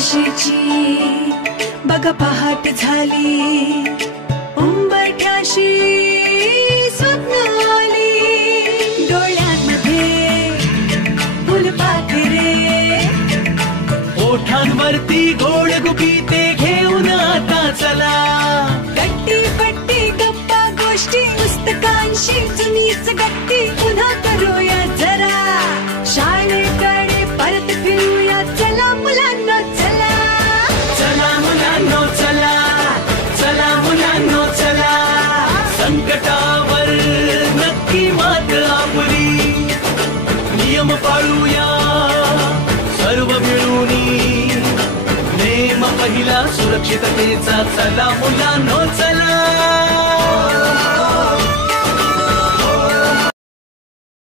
आशेची बघा पहाट झाली, उंबरठ्याशी स्वप्न आली, डोळ्यांमध्ये फुलपाखरे, ओठांवरती गोड गुपिते घेऊन आता चला, गट्टी पट्टी गप्पा गोष्टी पुस्तकांशी जुनीच गट्टी पुन्हा करूया जरा, शाळेकडे परत फिरूया चला मुलांना चला, चला मुलांनो चला, चला मुलांनो चला, संकटावर नक्की मात आपली, नियम पाळूया सर्व मिळूनी, नेम पहिला सुरक्षिततेचा, चला मुलांनो चला.